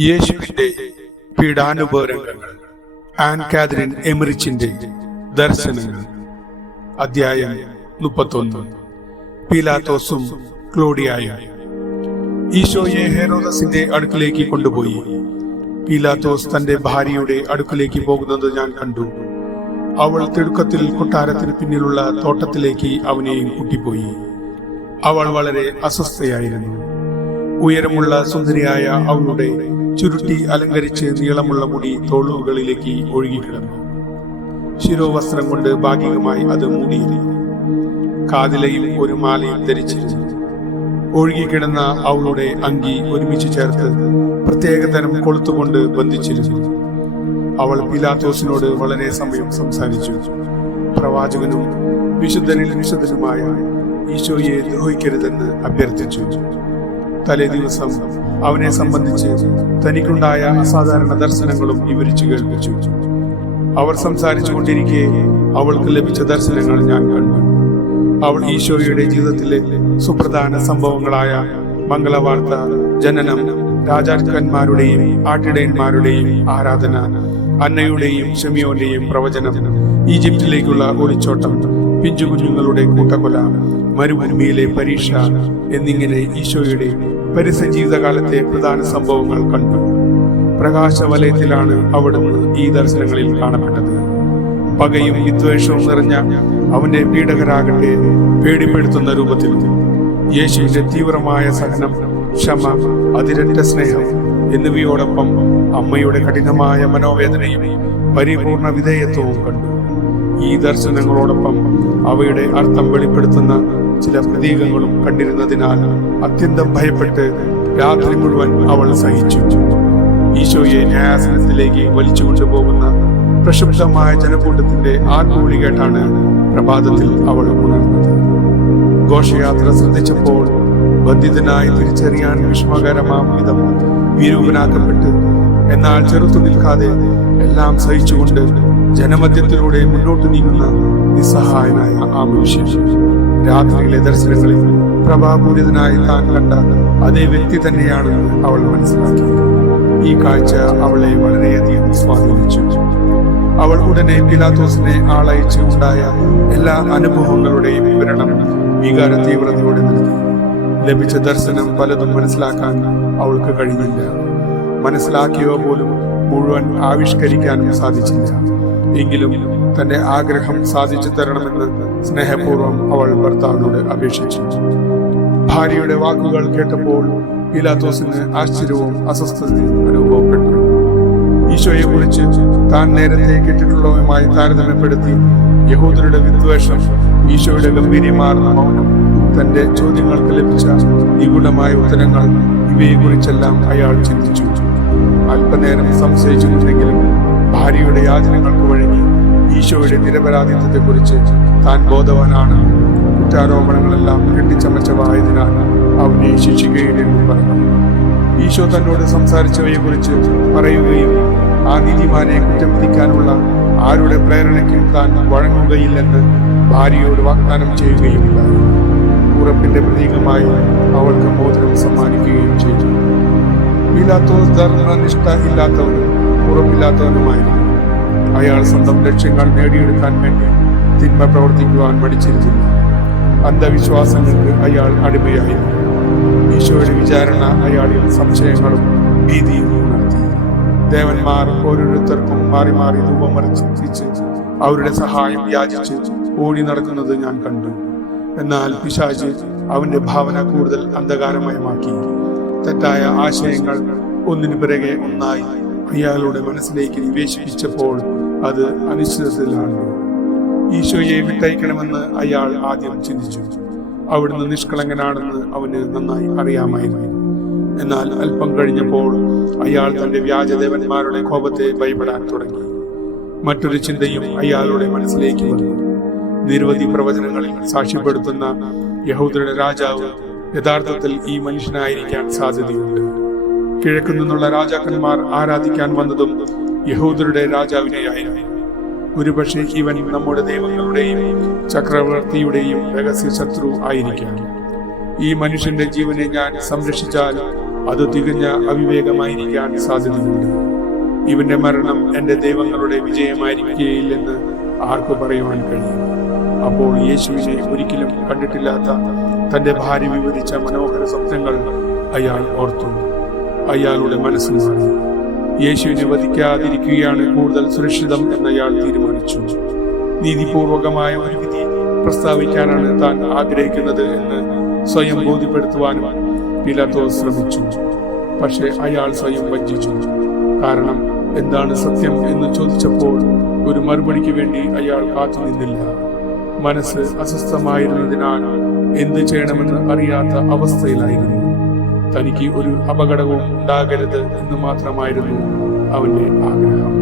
യേശുവിന്റെ പീഡാനുഭവരംഗങ്ങൾ. An Catherine എമറിച്ചിന്റെ ദർശനങ്ങൾ. അധ്യായം 31. പീലാത്തോസും ക്ലോഡിയായും. ഈശോയെ ഹെരോദസിന്റെ അടുക്കിലേക്ക് കൊണ്ടുപോയി. പീലാത്തോസ് തന്റെ ഭാര്യയുടെ അടുക്കിലേക്ക് പോകുന്നത് ഞാൻ കണ്ടു. അവൾ തിടുക്കത്തിൽ കൊട്ടാരത്തിന് പിന്നിലുള്ള തോട്ടത്തിലേക്ക് അവനെയും കൂട്ടിപ്പോയി. അവൾ വളരെ അസ്വസ്ഥയായിരുന്നു. ഉയരമുള്ള സുന്ദരിയായ അവളുടെ ചുരുട്ടി അലങ്കരിച്ച് നീളമുള്ള മുടി തോളുകളിലേക്ക് ഒഴുകിക്കിടന്നു. ശിരോവസ്ത്രം കൊണ്ട് ഭാഗികമായി അത് മൂടിയിരുന്നു. കാതിലയും ഒരു മാലയും ധരിച്ചിരുന്നു. ഒഴുകിക്കിടന്ന അവളുടെ അങ്കി ഒരുമിച്ച് ചേർത്ത് പ്രത്യേകതരം കൊളുത്തുകൊണ്ട് ബന്ധിച്ചിരുന്നു. അവൾ പീലാത്തോസിനോട് വളരെ സമയം സംസാരിച്ചു. പ്രവാചകനും വിശുദ്ധനിൽ വിശുദ്ധനുമായ ഈശോയെ ദ്രോഹിക്കരുതെന്ന് അഭ്യർത്ഥിച്ചു. തലേ ദിവസം അവനെ സംബന്ധിച്ച് തനിക്കുണ്ടായ അസാധാരണ ദർശനങ്ങളും വിവരിച്ചു കേൾപ്പിച്ചു. അവർ സംസാരിച്ചു കൊണ്ടിരിക്കെ അവൾക്ക് ലഭിച്ച ദർശനങ്ങൾ ഞാൻ കണ്ടു. അവൾ ഈശോയുടെ ജീവിതത്തിലെ സുപ്രധാന സംഭവങ്ങളായ മംഗളവാർത്ത, ജനനം, രാജാക്കന്മാരുടെയും ആട്ടിടയന്മാരുടെയും ആരാധന, അന്നയുടെയും ശിമിയോന്റെയും പ്രവചനം, ഈജിപ്തിലേക്കുള്ള ഒളിച്ചോട്ടം, പിഞ്ചുകുഞ്ഞുങ്ങളുടെ കൂട്ടക്കൊല, മരുഭൂമിയിലെ പരീക്ഷ എന്നിങ്ങനെ ഈശോയുടെ പരിസജീവിതകാലത്തെ പ്രധാന സംഭവങ്ങൾ കണ്ടു. പ്രകാശവലയത്തിലാണ് അവിടുന്ന് ഈ ദർശനങ്ങളിൽ കാണപ്പെട്ടത്. പകയും വിദ്വേഷവും നിറഞ്ഞ അവന്റെ പീഡകരാകട്ടെ പേടിപ്പെടുത്തുന്ന രൂപത്തിൽ. യേശുവിന്റെ തീവ്രമായ സഹനം, ക്ഷമ, അതിരറ്റ സ്നേഹം എന്നിവയോടൊപ്പം അമ്മയുടെ കഠിനമായ മനോവേദനയും പരിപൂർണ വിധേയത്വവും കണ്ടു. ഈ ദർശനങ്ങളോടൊപ്പം അവയുടെ അർത്ഥം വെളിപ്പെടുത്തുന്ന ചില പ്രതീകങ്ങളും കണ്ടിരുന്നതിനാൽ അത്യന്തം ഭയപ്പെട്ട് രാത്രി മുഴുവൻ അവൾ സഹിച്ചു. ഈശോയെ ന്യായാസനത്തിലേക്ക് വലിച്ചു കൊണ്ടുപോകുന്ന പ്രക്ഷുബ്ധമായ ജനക്കൂട്ടത്തിന്റെ ആർപ്പുവിളി കേട്ടാണ് പ്രഭാതത്തിൽ അവൾ ഉണർന്നത്. ഘോഷയാത്ര ശ്രദ്ധിച്ചപ്പോൾ ബന്ധിതനായി തിരിച്ചറിയാൻ വിഷമകരമാം വിധം വിരൂപനാക്കപ്പെട്ട് എന്നാൽ ചെറുത്തു നിൽക്കാതെ എല്ലാം സഹിച്ചുകൊണ്ട് ജനമധ്യത്തിലൂടെ മുന്നോട്ട് നീങ്ങുന്ന നിസ്സഹായനായ ആ മനുഷ്യൻ രാത്രിയിലെ ദർശനങ്ങളിൽ പ്രഭാപൂരിതനായി താൻ കണ്ട അതേ വ്യക്തി തന്നെയാണെന്ന് അവൾ മനസ്സിലാക്കി. ഈ കാഴ്ച അവളെ വളരെയധികം സ്വാധീനിച്ചു. അവൾ ഉടനെ പീലാത്തോസിനെ ആളയച്ച് ഉണ്ടായ എല്ലാ അനുഭവങ്ങളുടെയും വിവരണം വികാര തീവ്രതയോടെ നൽകി. ലഭിച്ച ദർശനം പലതും മനസ്സിലാക്കാൻ അവൾക്ക് കഴിഞ്ഞില്ല. മനസ്സിലാക്കിയോ പോലും മുഴുവൻ ആവിഷ്കരിക്കാനും സാധിച്ചില്ല. എങ്കിലും തന്റെ ആഗ്രഹം സാധിച്ചു തരണമെന്ന് സ്നേഹപൂർവ്വം അവൾ ഭർത്താവിനോട് അപേക്ഷിച്ചു. ഭാര്യയുടെ വാക്കുകൾ കേട്ടപ്പോൾ പീലാത്തോസിന് ആശ്ചര്യവും അസ്വസ്ഥതയും അനുഭവപ്പെട്ടു. ഈശോയെ കുറിച്ച് താൻ നേരത്തെ കേട്ടിട്ടുള്ളവയുമായി താരതമ്യപ്പെടുത്തി യഹൂദരുടെ വിദ്വേഷം, ഈശോയുടെ ഗംഭീര്യമാർന്ന മൗനം, തന്റെ ചോദ്യങ്ങൾക്ക് ലഭിച്ച നിഗൂഢമായ ഉത്തരങ്ങൾ, ഇവയെ കുറിച്ചെല്ലാം അയാൾ ചിന്തിച്ചു. അല്പനേരം സംശയിച്ചിരുന്നെങ്കിലും ഭാര്യയുടെ യാചനകൾക്ക് വഴങ്ങി ഈശോയുടെ നിരപരാധിത്വത്തെക്കുറിച്ച് താൻ ബോധവാനാണ്. കുറ്റാരോപണങ്ങളെല്ലാം കെട്ടിച്ചമച്ചവായതിനാൽ അവനെ ശിക്ഷിക്കുകയില്ലെന്നും പറഞ്ഞു. ഈശോ തന്നോട് സംസാരിച്ചവയെ കുറിച്ച് പറയുകയും ആ നീതിമാനെ കുറ്റം വിധിക്കാനുള്ള ആരുടെ പ്രേരണയ്ക്കും താൻ വഴങ്ങുകയില്ലെന്ന് ഭാര്യയോട് വാഗ്ദാനം ചെയ്യുകയും ഉണ്ടായി. ഉറപ്പിന്റെ പ്രതീകമായി അവൾക്ക് മോതിരം സമ്മാനിക്കുകയും ചെയ്തു. പീലാത്തോസ് ധർമ്മനിഷ്ഠ ഇല്ലാത്തവനും ഉറപ്പില്ലാത്തവനുമായിരുന്നു. അയാൾ സ്വന്തം ലക്ഷ്യങ്ങൾ നേടിയെടുക്കാൻ വേണ്ടി തിന്മ പ്രവർത്തിക്കുവാൻ മടിച്ചിരുന്നില്ല. അന്ധവിശ്വാസങ്ങൾക്ക് അയാൾ അടിമയായിരുന്നു. ഈശോയുടെ വിചാരണ അയാളിൽ സംശയങ്ങളും ഭീതിയും ഉണർത്തി. ദേവന്മാർ ഓരോരുത്തർക്കും മാറി മാറി ധൂപമർപ്പിച്ച് അവരുടെ സഹായം യാചിച്ച് ഓടി നടക്കുന്നത് ഞാൻ കണ്ടു. എന്നാൽ പിശാച് അവന്റെ ഭാവന കൂടുതൽ അന്ധകാരമയമാക്കി. തെറ്റായ ആശയങ്ങൾ ഒന്നിനു പിറകെ ഒന്നായി അയാളുടെ മനസ്സിലേക്ക് നിവേശിപ്പിച്ചപ്പോൾ അത് അനിശ്ചിതത്തിലാണ്. ഈശോയെ വിട്ടയക്കണമെന്ന് അയാൾ ആദ്യം ചിന്തിച്ചു. അവിടുന്ന് നിഷ്കളങ്കനാണെന്ന് അവന് നന്നായി അറിയാമായിരുന്നു. എന്നാൽ അല്പം കഴിഞ്ഞപ്പോൾ അയാൾ തന്റെ വ്യാജദേവന്മാരുടെ കോപത്തെ ഭയപ്പെടാൻ തുടങ്ങി. മറ്റൊരു ചിന്തയും അയാളുടെ മനസ്സിലേക്ക് വന്നു. നിരവധി പ്രവചനങ്ങളിൽ സാക്ഷ്യപ്പെടുത്തുന്ന യഹൂദരുടെ രാജാവ് യഥാർത്ഥത്തിൽ ഈ മനുഷ്യനായിരിക്കാൻ സാധ്യതയുണ്ട്. കിഴക്കു നിന്നുള്ള രാജാക്കന്മാർ ആരാധിക്കാൻ വന്നതും യഹൂദരുടെ രാജാവിനെയായിരുന്നു. ഒരുപക്ഷെ ഇവൻ നമ്മുടെ ദൈവങ്ങളുടെയും ചക്രവർത്തിയുടെയും രഹസ്യ ശത്രു ആയിരിക്കാം. ഈ മനുഷ്യന്റെ ജീവനെ ഞാൻ സംരക്ഷിച്ചാൽ അത് തികഞ്ഞ അവിവേകമായിരിക്കാൻ സാധ്യതയുണ്ട്. ഇവന്റെ മരണം എന്റെ ദൈവങ്ങളുടെ വിജയമായിരിക്കുകയില്ലെന്ന് ആർക്ക് പറയുവാൻ കഴിയും? അപ്പോൾ യേശുവിനെ ഒരിക്കലും കണ്ടിട്ടില്ലാത്ത തന്റെ ഭാര്യ വിവരിച്ച മനോഹര സ്വപ്നങ്ങൾ അയാൾ ഓർത്തു. അയാളുടെ മനസ്സ് മാറി. യേശുവിനെ വധിക്കാതിരിക്കുകയാണ് കൂടുതൽ സുരക്ഷിതം എന്ന് അയാൾ തീരുമാനിച്ചു. നീതിപൂർവകമായ ഒരു വിധി പ്രസ്താവിക്കാനാണ് താൻ ആഗ്രഹിക്കുന്നത് എന്ന് സ്വയം ബോധ്യപ്പെടുത്തുവാനും പീലാത്തോസ് ശ്രമിച്ചു. പക്ഷെ അയാൾ സ്വയം വഞ്ചിച്ചു. കാരണം എന്താണ് സത്യം എന്ന് ചോദിച്ചപ്പോൾ ഒരു മറുപടിക്ക് വേണ്ടി അയാൾ കാത്തുനിന്നില്ല. മനസ്സ് അസ്വസ്ഥമായിരുന്നതിനാൽ എന്ത് ചെയ്യണമെന്ന് അറിയാത്ത അവസ്ഥയിലായിരുന്നു. തനിക്ക് ഒരു അപകടവും ഉണ്ടാകരുത് എന്ന് മാത്രമായിരുന്നു അവന്റെ ആഗ്രഹം.